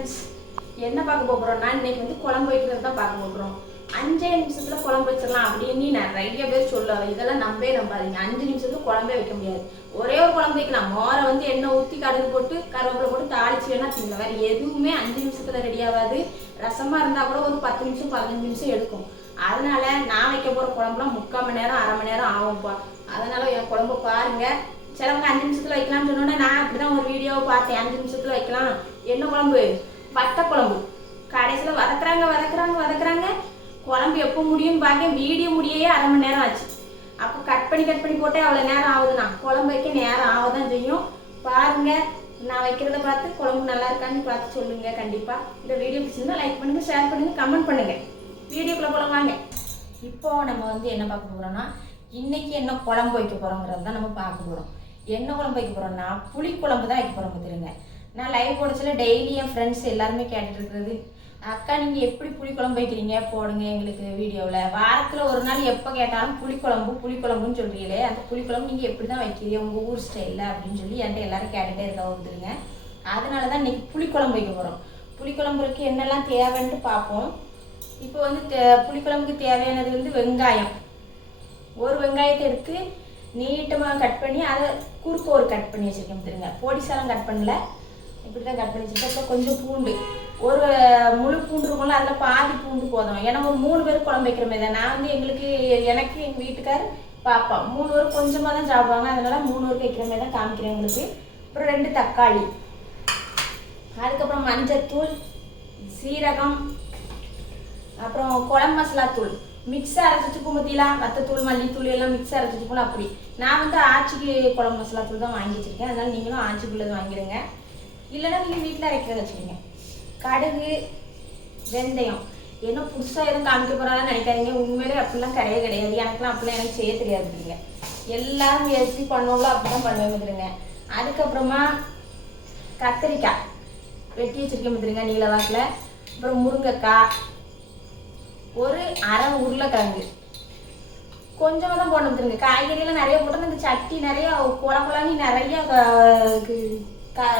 Friends, என்ன பார்க்க போகிறோம்னா இன்னைக்கு வந்து குழம்பு வைக்கிறது தான் பார்க்க போகிறோம். 5 நிமிஷத்துல குழம்பு வச்சிடலாம் அப்படின்னு நிறைய பேர் சொல்லுவாங்க. இதெல்லாம் நம்பாதீங்க. 5 நிமிஷத்துக்கு குழம்பே வைக்க முடியாது. ஒரே ஒரு குழம்பு வைக்கலாம். மோரை வந்து எண்ணெய் ஊற்றி கடுகு போட்டு கருவேப்பிலை போட்டு தாளிச்சு வேணா திங்க. வேற எதுவுமே 5 நிமிஷத்துல ரெடி ஆகாது. ரசமா இருந்தா கூட ஒரு 10 நிமிஷம் 15 நிமிஷம் எடுக்கும். அதனால நான் வைக்க போற குழம்புலாம் 3/4 மணி நேரம் 1/2 மணி நேரம் ஆகும்ப்பா. அதனால என் குழம்பு பாருங்க. சிலவங்க 5 நிமிஷத்துல வைக்கலாம்னு சொன்னோன்னே நான் அப்படிதான் ஒரு வீடியோவை பார்த்தேன். 5 நிமிஷத்துல வைக்கலாம். என்ன குழம்பு? வத்த குழம்பு. கடைசியில் வதக்குறாங்க. குழம்பு எப்போ முடியும்னு பார்க்க வீடியோ முடியே 1/2 மணி நேரம் ஆச்சு. அப்போ கட் பண்ணி போட்டே அவ்வளோ நேரம் ஆகுதுண்ணா. குழம்பு வைக்க நேரம் ஆகதான் செய்யும். பாருங்க, நான் வைக்கிறத பார்த்து குழம்பு நல்லா இருக்கான்னு பார்த்து சொல்லுங்க. கண்டிப்பா இந்த வீடியோ பிடிச்சிருந்தா லைக் பண்ணுங்க, ஷேர் பண்ணுங்க, கமெண்ட் பண்ணுங்க. வீடியோக்குள்ள போல வாங்க. இப்போ நம்ம வந்து என்ன பார்க்க போறோம்னா, இன்னைக்கு என்ன குழம்பு வைக்க போறோங்கிறது தான் நம்ம பார்க்க போறோம். என்ன குழம்பு வைக்க போறோம்னா புளி குழம்பு தான் வைக்க போறோம். பார்த்துருங்க, நான் லைவ் போடச்சில டெய்லி என் ஃப்ரெண்ட்ஸ் எல்லாருமே கேட்டுட்டு இருக்கிறது, அக்கா நீங்கள் எப்படி புளிக்குழம்பு வைக்கிறீங்க போடுங்க எங்களுக்கு வீடியோவில். வாரத்தில் ஒரு நாள் எப்போ கேட்டாலும் புளிக்குழம்புன்னு சொல்கிறீங்களே, அந்த புளிக்குழம்பு நீங்கள் எப்படி தான் வைக்கிறீங்க உங்கள் ஊர் ஸ்டைலில் அப்படின்னு சொல்லி என்கிட்ட எல்லாரும் கேட்டுகிட்டே இருக்க வந்துருங்க. அதனால தான் இன்றைக்கி புளிக்குழம்பு வைக்க போகிறோம். புளிக்குழம்புக்கு என்னெல்லாம் தேவைன்ட்டு பார்ப்போம். இப்போ வந்து புளிக்குழம்புக்கு தேவையானது வந்து வெங்காயம். ஒரு வெங்காயத்தை எடுத்து நீட்டமாக கட் பண்ணி அதை குறுக்க ஒரு கட் பண்ணி வச்சுருக்கேன். பார்த்துருங்க, பொடிசாலாம் கட் பண்ணல, இப்படி தான் கட் பண்ணி வச்சுருக்கேன். அப்புறம் கொஞ்சம் பூண்டு, ஒரு முழு பூண்டு இருக்கும்ல, அதில் பாதி பூண்டு போதும். ஏன்னா ஒரு 3 பேர் குழம்பு வைக்கிற மாதிரி தான். நான் வந்து எனக்கு எங்கள் வீட்டுக்கார் பாப்பா 3 பேர் கொஞ்சமாக தான் சாப்பிடுவாங்க. அதனால 3 பேருக்கு வைக்கிற மாதிரி தான் காமிக்கிறேன் உங்களுக்கு. அப்புறம் 2 தக்காளி, அதுக்கப்புறம் மஞ்சத்தூள், சீரகம், அப்புறம் குழம்பு மசாலா தூள், மிக்ஸாக அரைச்சிட்டு குமத்திலாம் வத்தத்தூள் மல்லித்தூள் எல்லாம் மிக்ஸாக அரைச்சிட்டு போல. அப்படி நான் வந்து ஆச்சிக்கு குழம்பு மசாலா தூள் தான் வாங்கி வச்சுருக்கேன். அதனால் நீங்களும் ஆச்சிக்குள்ளது வாங்கிடுங்க, இல்லைன்னா நீங்கள் வீட்டில் அரைக்கிறத வச்சுக்கோங்க. கடுகு, வெந்தயம். ஏன்னா புதுசாக எதுவும் காமிக்க போகிறாங்கன்னு நினைக்காதீங்க. உண்மையிலே அப்படிலாம் கிடையாது. எனக்குலாம் அப்படிலாம் எனக்கு செய்ய தெரியாதுங்க. எல்லாரும் எப்படி பண்ணுவோங்களோ அப்படி தான் பண்ணுவேன். பார்த்துருங்க, அதுக்கப்புறமா கத்திரிக்காய் வெட்டி வச்சுருக்கேன். பார்த்துருங்க, நீல வாக்கில். அப்புறம் முருங்கைக்காய், ஒரு அரை உருளைக்கிழங்கு, கொஞ்சமாக தான் போடணும். பார்த்துருங்க, காய்கறியெல்லாம் நிறைய போட்டோம். இந்த சட்டி நிறைய குழம்புலான்னு நிறைய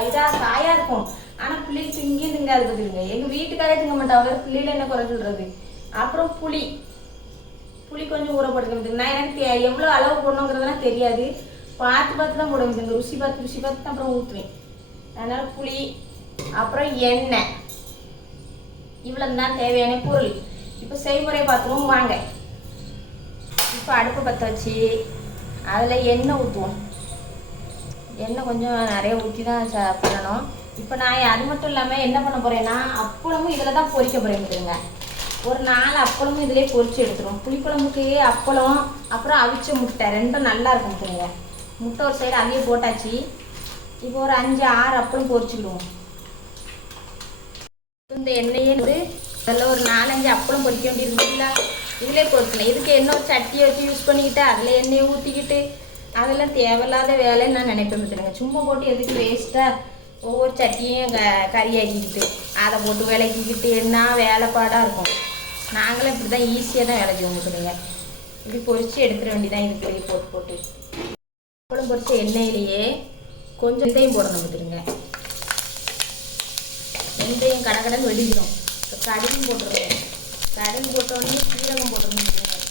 இதாக காயாக இருக்கும். ஆனால் பிள்ளைகள் திங்கியும் திங்காது. பார்த்துருங்க, எங்கள் வீட்டுக்காரே திங்க மாட்டாங்க, பிள்ளைகள் என்ன குறை சொல்கிறது. அப்புறம் புளி கொஞ்சம் ஊற போட்டுருக்கேன். நான் எனக்கு எவ்வளோ அளவு போடணுங்கிறதுலாம் தெரியாது, பார்த்து தான் போடுவேன். ருசி பார்த்து தான் அப்புறம் ஊற்றுவேன். அதனால் புளி, அப்புறம் எண்ணெய், இவ்வளோ தான் தேவையான பொருள். இப்போ செய்முறை பார்த்துருவோம் வாங்க. இப்போ அடுப்பு பற்ற வச்சு அதில் எண்ணெய் ஊற்றுவோம். எண்ணெய் கொஞ்சம் நிறைய ஊற்றி தான் பண்ணணும். இப்போ நான் அது மட்டும் இல்லாமல் என்ன பண்ண போகிறேன்னா, அப்பளமும் இதில் தான் பொரிக்க போகிறேன். பார்த்துருங்க, ஒரு 4 அப்பளமும் இதிலே பொரிச்சு எடுத்துருவோம். புளிக்குழம்புக்கு அப்பளம் அப்புறம் அவிச்ச முட்டை ரெண்டும் நல்லா இருக்கும். பார்த்துருங்க, முட்டை ஒரு சைடு அங்கேயே போட்டாச்சு. இப்போ ஒரு 5-6 அப்பளம் பொரிச்சுக்கிடுவோம். இந்த எண்ணெயே வந்து அதில் ஒரு 4-5 அப்பளம் பொரிக்க வேண்டியிருந்துச்சுல, இதிலே பொரிக்கணும். இதுக்கு என்ன ஒரு சட்டியை வச்சு யூஸ் பண்ணிக்கிட்டு அதில் எண்ணெயை ஊற்றிக்கிட்டு அதெல்லாம் தேவையில்லாத வேலைன்னு நான் நினைப்பேன். பார்த்துருங்க, சும்மா போட்டு எதுக்கு வேஸ்ட்டாக ஒவ்வொரு சட்டியும் கறியாக்கிக்கிட்டு அதை போட்டு விளக்கிக்கிட்டு என்ன வேலைப்பாடாக இருக்கும். நாங்களும் இப்படி தான் ஈஸியாக தான் வேலை செய்வோம். பார்த்துருங்க, இப்படி பொரித்து எடுத்துட வேண்டியதான். இதுக்குள்ளேயே போட்டு அப்பளம் பொரிச்ச எண்ணெயிலேயே கொஞ்சம் வெந்தயம் போடணும். பார்த்துருங்க, வெந்தயம் கடகடன்னு வெடிக்கணும். இப்போ கடுகு போட்டுருவோம். கடுகு போட்டோடனே சீரகம் போட்டுருணும்.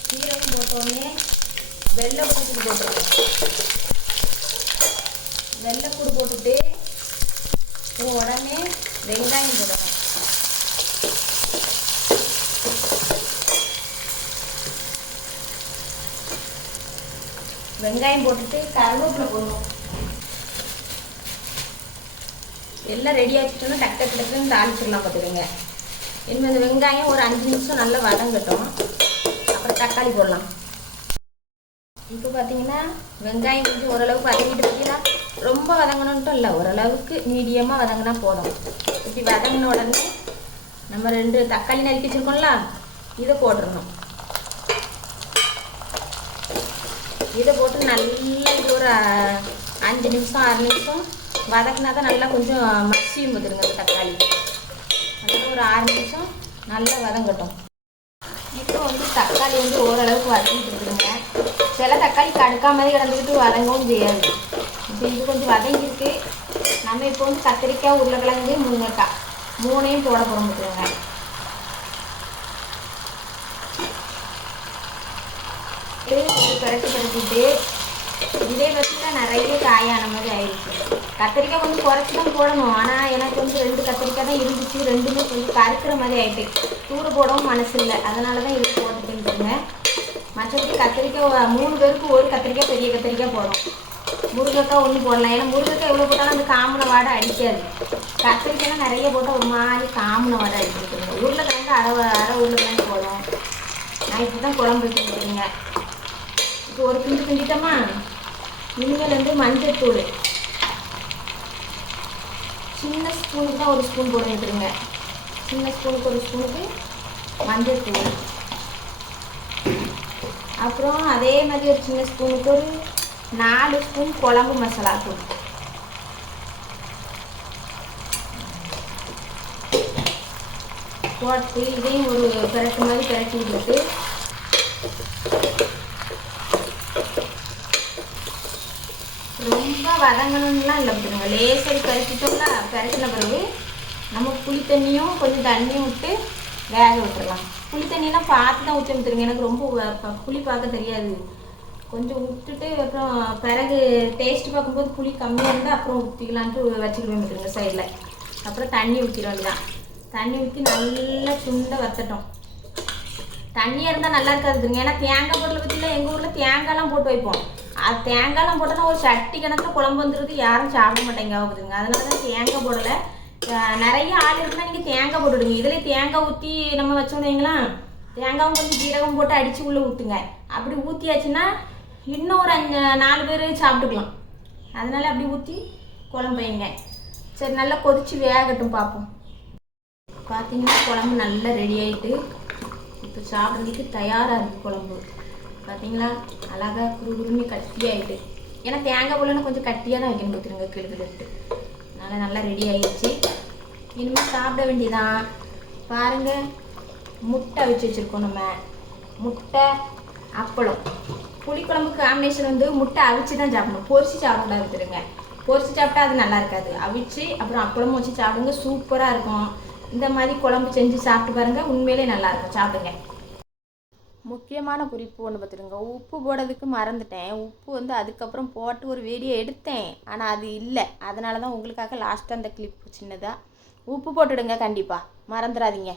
சீரகம் போட்டோடனே வெள்ளைப்பூடு போட்டுருவோம். வெள்ளைப்பூடு போட்டுட்டு உடனே வெங்காயம் போடணும். வெங்காயம் போட்டுட்டு கருவேப்பிலை போடணும். எல்லாம் ரெடி ஆகிட்டோன்னா டக்குன்னு தாளிச்சிடலாம். பார்த்துக்கோங்க, இனிமேல் இந்த வெங்காயம் ஒரு 5 நிமிஷம் நல்லா வதங்கட்டும். அப்புறம் தக்காளி போடலாம். இப்போ பார்த்தீங்கன்னா வெங்காயம் கொஞ்சம் ஓரளவுக்கு வதங்கிட்டு இருக்கீங்களா, ரொம்ப வதங்கணுன்ட்டும் இல்லை, ஓரளவுக்கு மீடியமாக வதங்கினா போதும். இப்படி வதங்கின உடனே நம்ம 2 தக்காளி நறுக்கி வச்சுருக்கோம்ல, இதை போட்டுடணும். இதை போட்டு நல்லா இது ஒரு 5 நிமிஷம் 6 நிமிஷம் வதக்கினா தான் நல்லா கொஞ்சம் மசியும். பார்த்துருங்க, தக்காளி அதில் ஒரு 6 நிமிஷம் நல்லா வதங்கட்டும். இப்போ வந்து தக்காளி வந்து ஓரளவுக்கு வதங்கிட்டு இருக்குதுங்க. சில தக்காளி கடுக்கா மாதிரி கிடந்துக்கிட்டு வதங்கவும் செய்யாது. இப்போ இது கொஞ்சம் வதங்கியிருக்கு. நம்ம இப்போ வந்து கத்திரிக்காய், உருளைக்கிழங்கு, முருங்கைக்காய் 3ஐயும் போட போகிறோம் பார்த்துருங்க. பரட்டிட்டு இதே பற்றியில் நிறைய காயான மாதிரி ஆயிடுச்சு. கத்திரிக்காய் கொஞ்சம் குறைச்சி தான் போடணும். ஆனால் எனக்கு வந்து 2 கத்திரிக்காய் தான் இருந்துச்சு. 2மே கொஞ்சம் கருக்கிற மாதிரி ஆகிட்டு தூர போடவும் மனசு இல்லை. அதனால தான் இது போட்டுட்டுருங்க. மற்றபடி கத்திரிக்காய் 3 பேருக்கு ஒரு கத்திரிக்காய் பெரிய கத்திரிக்காய் போடும். முருங்கைக்காய் ஒன்று போடலாம். ஏன்னா முருங்கைக்காய் எவ்வளோ போட்டாலும் அந்த காமனை வாடை அடிக்காது. கத்திரிக்காய்லாம் நிறைய போட்டால் ஒரு மாதிரி காமனை வாடை அடிச்சுருக்குங்க. உருளைக்கிழங்கு அரை உருளைக்கிழங்கு போடும். நான் இப்படி தான் குழம்பு வச்சுருக்குறேங்க. இப்போ ஒரு கிண்டு கிண்டிட்டோமா, இனிமேல் வந்து மஞ்சள் தூள் சின்ன ஸ்பூனுக்கு தான் 1 ஸ்பூன் போட வைக்கிறேங்க. சின்ன ஸ்பூனுக்கு 1 ஸ்பூனுக்கு மஞ்சள் தூள். அப்புறம் அதே மாதிரி ஒரு சின்ன ஸ்பூனுக்கு ஒரு 4 ஸ்பூன் குழம்பு மசாலா தூள். போட்டு இதையும் ஒரு பெரட்டு மாதிரி பெரட்டி விட்டுட்டு ரொம்ப வதங்கணும்லாம் இல்லை பார்த்துருங்க. லேசரி பெரட்டிட்டோம்ல, பெரட்டின பிறகு நம்ம புளி தண்ணியும் கொஞ்சம் தண்ணியும் விட்டு வேக விட்டுடலாம். புளி தண்ணியெலாம் பார்த்து தான் ஊற்றி விட்டுருங்க. எனக்கு ரொம்ப புளி பார்க்க தெரியாது. கொஞ்சம் விட்டுட்டு அப்புறம் பிறகு டேஸ்ட்டு பார்க்கும்போது புளி கம்மியாக இருந்தால் அப்புறம் ஊற்றிக்கலான்ட்டு வச்சுக்கிடுவேன் பார்த்துருங்க சைடில். அப்புறம் தண்ணி ஊற்றிட வேண்டியதான். தண்ணி ஊற்றி நல்லா சுண்டை வத்தட்டும். தண்ணியாக இருந்தால் நல்லா இருக்காதுங்க. ஏன்னா தேங்காய் பொருளை பற்றியில் எங்கள் ஊரில் தேங்காய்லாம் போட்டு வைப்போம். அது தேங்காய்லாம் போட்டோன்னா ஒரு சட்டி கணக்கில் குழம்பு வந்துருக்கு, யாரும் சாப்பிட மாட்டேங்க ஆகுதுங்க. அதனால தான் தேங்காய் போடலை. நிறைய ஆள் இருக்குன்னா நீங்கள் தேங்காய் போட்டுவிடுங்க. இதில் தேங்காய் ஊற்றி நம்ம வச்சோன்னீங்களா, தேங்காயும் கொஞ்சம் ஜீரகம் போட்டு அடித்து உள்ளே ஊற்றுங்க. அப்படி ஊற்றியாச்சுன்னா இன்னும் ஒரு 4 பேர் சாப்பிட்டுக்கலாம். அதனால் அப்படி ஊற்றி குழம்பு வைங்க. சரி, நல்லா கொதித்து வேகட்டும் பார்ப்போம். பார்த்தீங்கன்னா குழம்பு நல்லா ரெடி ஆகிட்டு இப்போ சாப்பிட்றதுக்கு தயாராக இருக்குது குழம்பு. பார்த்தீங்களா, அழகாக குறுகுறுன்னு கட்டியாகிட்டு. ஏன்னா தேங்காய் போலன்னா கொஞ்சம் கட்டியாக தான் வைக்கணும் பார்த்துருங்க, கிடுக்கிட்டு. அதனால் நல்லா ரெடி ஆகிடுச்சு. இனிமேல் சாப்பிட வேண்டியதான். பாருங்கள், முட்டை அவிச்சு வச்சுருக்கோம். நம்ம முட்டை அப்பளம். புளிக்குழம்புக்கு காம்பினேஷன் வந்து முட்டை அவிச்சு தான் சாப்பிடணும், பொரிச்சு சாப்பிடக்கூடாது பார்த்துருங்க. பொரிச்சு சாப்பிட்டா அது நல்லா இருக்காது. அவிச்சு அப்புறம் அப்பளமும் வச்சு சாப்பிடுங்க, சூப்பராக இருக்கும். இந்த மாதிரி குழம்பு செஞ்சு சாப்பிட்டு பாருங்கள், உண்மையிலே நல்லாயிருக்கும். சாப்பிடுங்க. முக்கியமான குறிப்பு ஒன்று பார்த்துருங்க, உப்பு போடுறதுக்கு மறந்துட்டேன். உப்பு வந்து அதுக்கப்புறம் போட்டு ஒரு வீடியோ எடுத்தேன், ஆனால் அது இல்லை. அதனால தான் உங்களுக்காக லாஸ்ட்டாக அந்த கிளிப் சின்னதாக உப்பு போட்டுடுங்க, கண்டிப்பாக மறந்துடாதீங்க.